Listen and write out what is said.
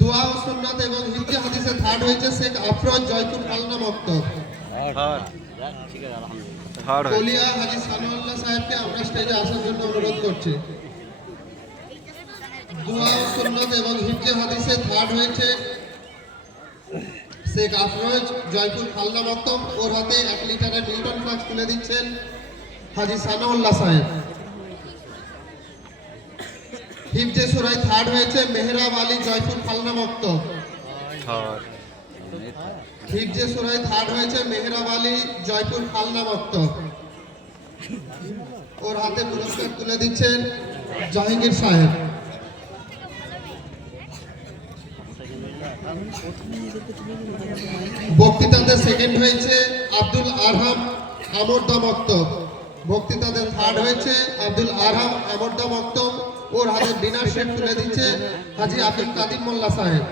দোয়া ও সুন্নাত এবং হিফজে হাদিসে থার্ড হয়েছে শেখ আফরোজ জয়পুর খালনা মক্তব। কলিয়া হাজী সানাউল্লাহ সাহেবকে আমরা স্টেজে আসার জন্য অনুরোধ করছি। দোয়া ও সুন্নাত এবং হিফজে হাদিসে থার্ড হয়েছে শেখ আফরোজ জয়পুর খালনা মক্তব। ওর হাতে 1 লিটারের মিল্টন ফ্লাস্ক তুলে দিচ্ছেন হাজী সানাউল্লাহ সাহেব। হিফজে সূরায় থার্ড হয়েছে মেহরাব আলী জয়পুর খালনা মক্তব। হিফজে সূরায় থার্ড হয়েছে মেহরাব আলী জয়পুর খালনা মক্তব। ওর হাতে পুরস্কার তুলে দিচ্ছেন জাহাঙ্গীর সাহেব। বক্তৃতাতে সেকেন্ড হয়েছে আব্দুল আরহাম আমরদা মক্তব। বক্তৃতাতে থার্ড হয়েছে আব্দুল আরহাম আমরদা মক্তব। ওর হাতে ডিনার সেট তুলে দিচ্ছে হাজী আব্দুল কাদির মোল্লা সাহেব।